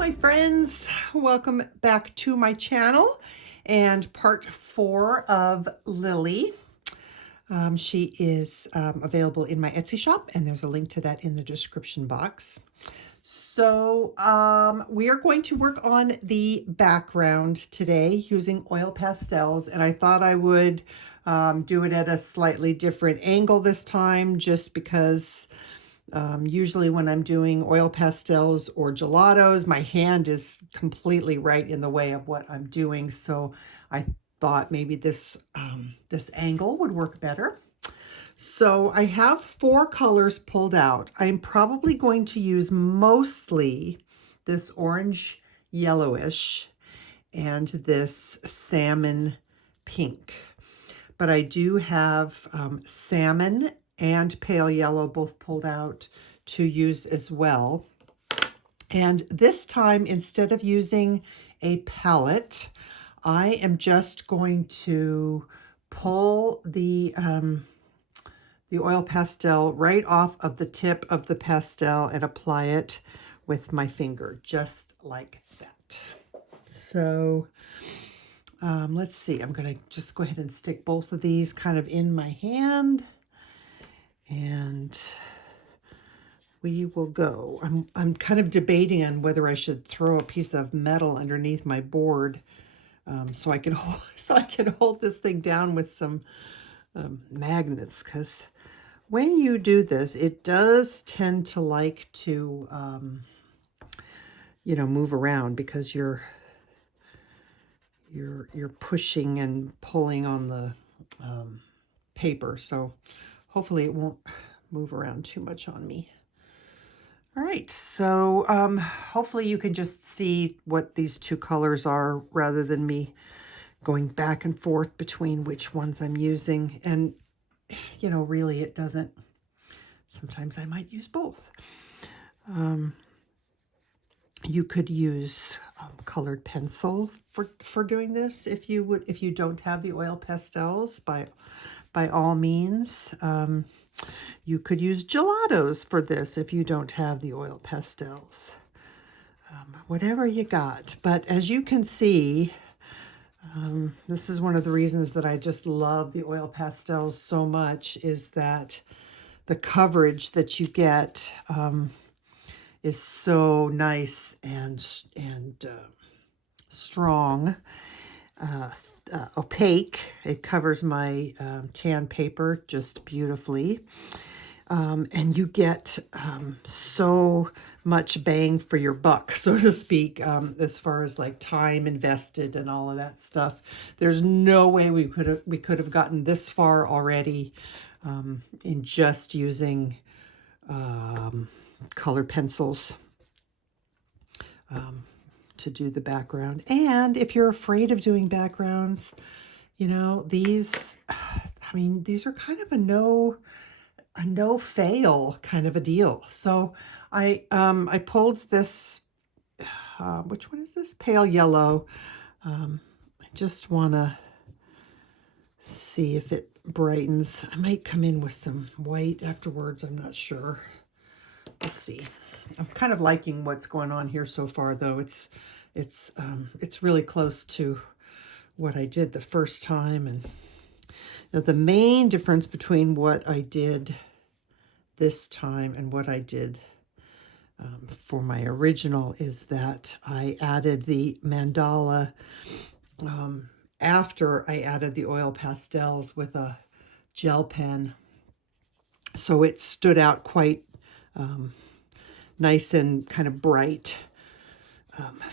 my friends, welcome back to my channel and part 4 of Lilly. She is available in my Etsy shop, and there's a link to that in the description box. So we are going to work on the background today using oil pastels, and I thought I would do it at a slightly different angle this time, just because usually when I'm doing oil pastels or gelatos, my hand is completely right in the way of what I'm doing. So I thought maybe this angle would work better. So I have 4 colors pulled out. I'm probably going to use mostly this orange yellowish and this salmon pink. But I do have salmon and pale yellow both pulled out to use as well. And this time, instead of using a palette, I am just going to pull the oil pastel right off of the tip of the pastel and apply it with my finger, just like that. So let's see, I'm going to just go ahead and stick both of these kind of in my hand, and we will go. I'm kind of debating on whether I should throw a piece of metal underneath my board so I can hold this thing down with some magnets, because when you do this, it does tend to like to move around, because you're pushing and pulling on the paper. So hopefully it won't move around too much on me. All right, so hopefully you can just see what these 2 colors are rather than me going back and forth between which ones I'm using. And, really it doesn't, sometimes I might use both. You could use colored pencil for doing this if you don't have the oil pastels, by all means. You could use gelatos for this if you don't have the oil pastels. Whatever you got. But as you can see, this is one of the reasons that I just love the oil pastels so much, is that the coverage that you get is so nice and strong, opaque. It covers my tan paper just beautifully. And you get so much bang for your buck, so to speak, as far as like time invested and all of that stuff. There's no way we could have gotten this far already in just using colored pencils to do the background. And if you're afraid of doing backgrounds, these are kind of a no fail kind of a deal. So I pulled this, which one is this? Pale yellow. I just want to see if it brightens. I might come in with some white afterwards. I'm not sure. We'll see. I'm kind of liking what's going on here so far, though. It's really close to what I did the first time. And the main difference between what I did this time and what I did for my original is that I added the mandala after I added the oil pastels with a gel pen. So it stood out quite nice and kind of bright.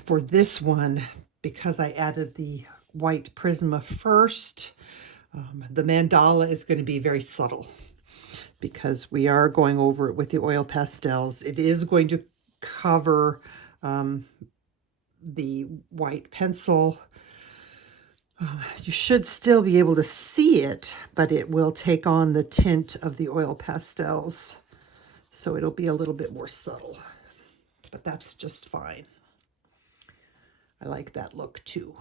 For this one, because I added the white Prisma first, the mandala is going to be very subtle, because we are going over it with the oil pastels. It is going to cover the white pencil. You should still be able to see it, but it will take on the tint of the oil pastels. So it'll be a little bit more subtle, but that's just fine. I like that look too.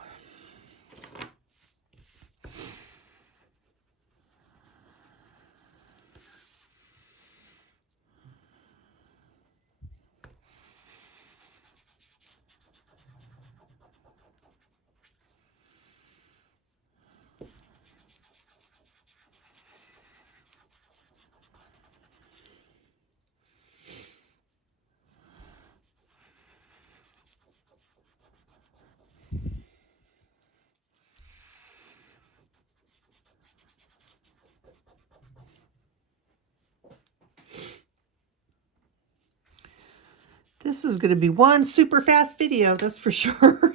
This is going to be one super fast video, that's for sure.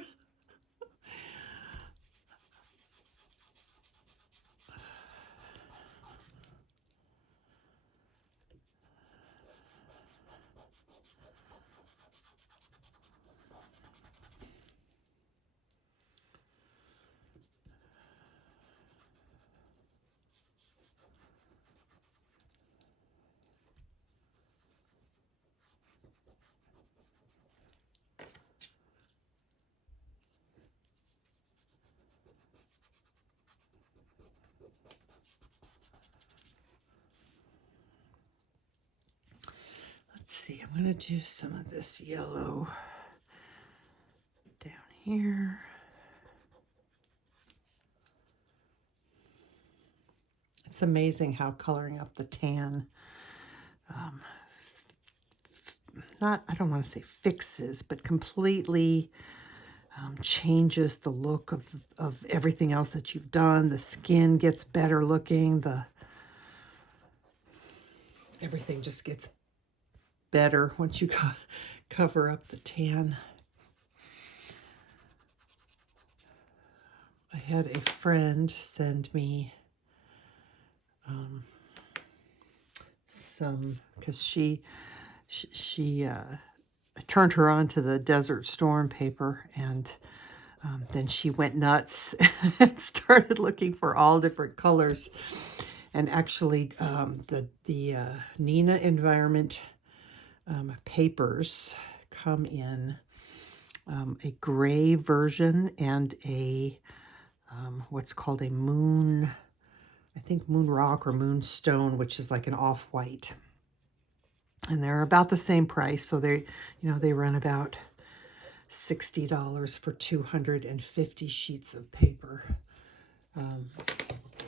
Let's see, I'm going to do some of this yellow down here. It's amazing how coloring up the tan, I don't want to say fixes, but completely changes the look of everything else that you've done. The skin gets better looking, everything just gets better once you cover up the tan. I had a friend send me some, because I turned her on to the Desert Storm paper, and then she went nuts and started looking for all different colors. And actually, the Nina Environment papers come in a gray version and a what's called a moon, I think moon rock or moonstone, which is like an off-white. And they're about the same price, so they run about $60 for 250 sheets of paper,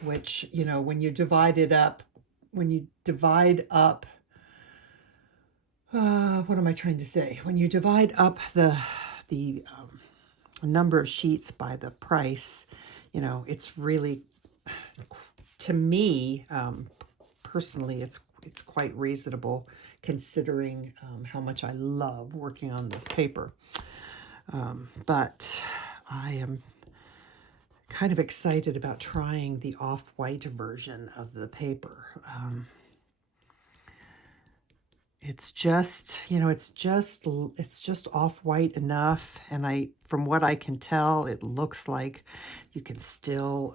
which, when you divide up, what am I trying to say? When you divide up the number of sheets by the price, it's really, to me, personally, it's quite reasonable, considering how much I love working on this paper. But I am kind of excited about trying the off-white version of the paper. It's just off-white enough, and from what I can tell, it looks like you can still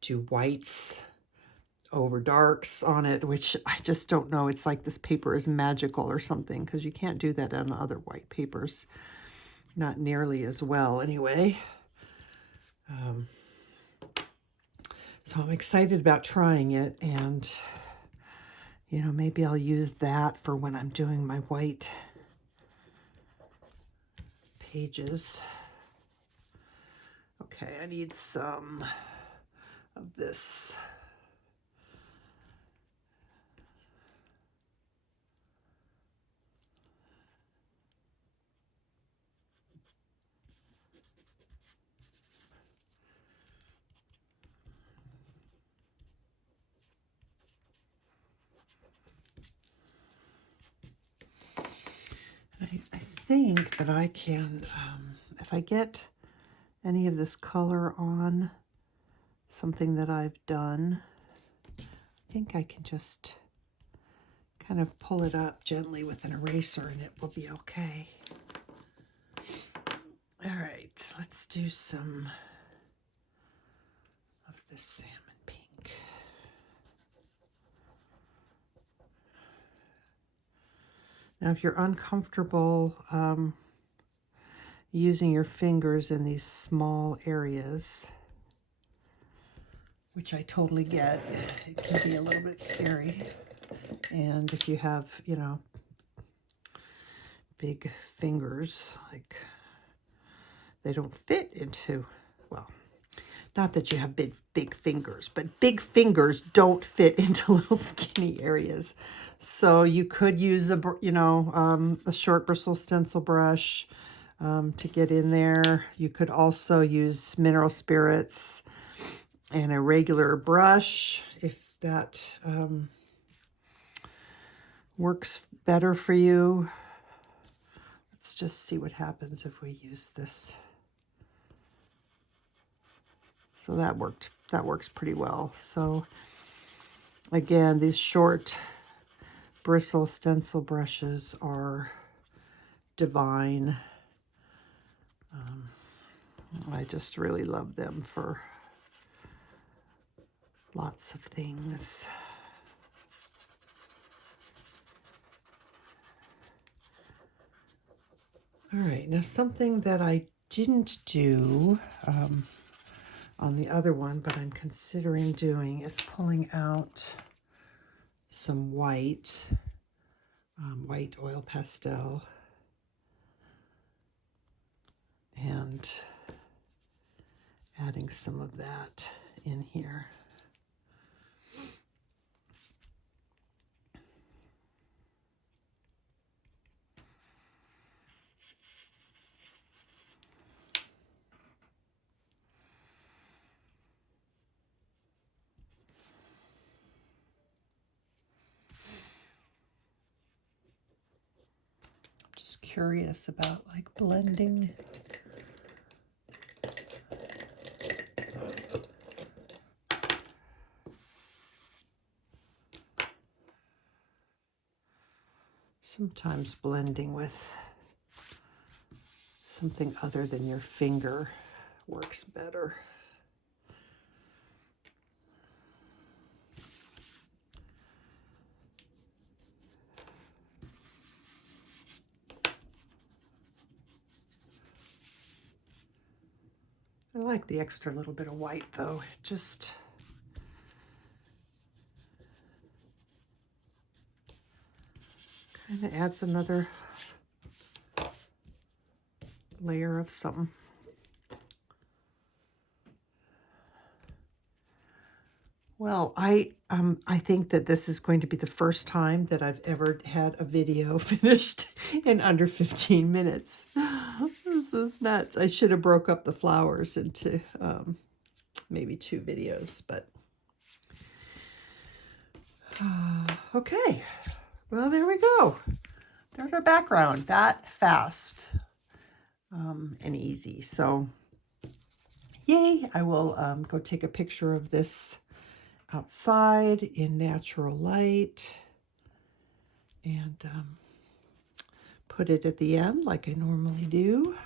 do whites over darks on it, which I just don't know. It's like this paper is magical or something, because you can't do that on other white papers. Not nearly as well, anyway. So I'm excited about trying it, and maybe I'll use that for when I'm doing my white pages. Okay, I need some of this. I think that I can, if I get any of this color on something that I've done, I think I can just kind of pull it up gently with an eraser and it will be okay. All right, let's do some of this salmon pink. Now, if you're uncomfortable using your fingers in these small areas, which I totally get, it can be a little bit scary. And if you have, big fingers, like they don't fit into, well, not that you have big fingers, but big fingers don't fit into little skinny areas. So you could use a short bristle stencil brush to get in there. You could also use mineral spirits and a regular brush if that works better for you. Let's just see what happens if we use this. So that works pretty well. So again, these short bristle stencil brushes are divine. I just really love them for lots of things. All right, now something that I didn't do on the other one, but I'm considering doing, is pulling out some white oil pastel, and adding some of that in here. Just curious about like blending. Sometimes blending with something other than your finger works better. I like the extra little bit of white though. It just kind of adds another layer of something. Well, I think that this is going to be the first time that I've ever had a video finished in under 15 minutes. This is nuts. I should have broke up the flowers into maybe 2 videos, but okay. Well, there we go. There's our background. That fast and easy. So, yay! I will go take a picture of this outside in natural light and put it at the end like I normally do.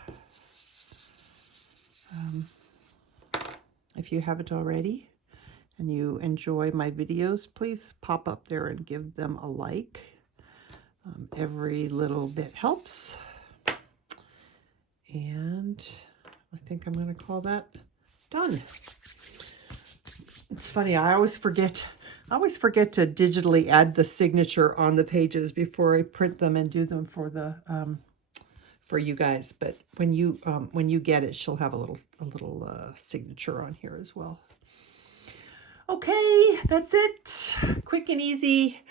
If you haven't already and you enjoy my videos, please pop up there and give them a like. Every little bit helps. And I think I'm going to call that done. It's funny, I always forget to digitally add the signature on the pages before I print them and do them for the for you guys. But when you get it, she'll have a little signature on here as well. Okay, that's it. Quick and easy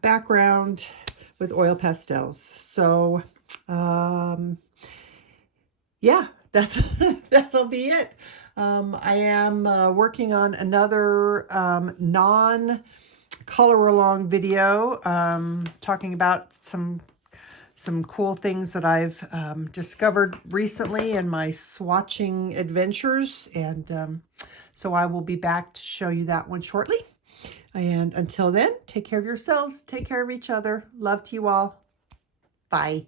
background with oil pastels. So yeah, that'll be it. I am working on another non-color along video talking about some cool things that I've discovered recently in my swatching adventures, and so I will be back to show you that one shortly. And until then, take care of yourselves, take care of each other. Love to you all. Bye.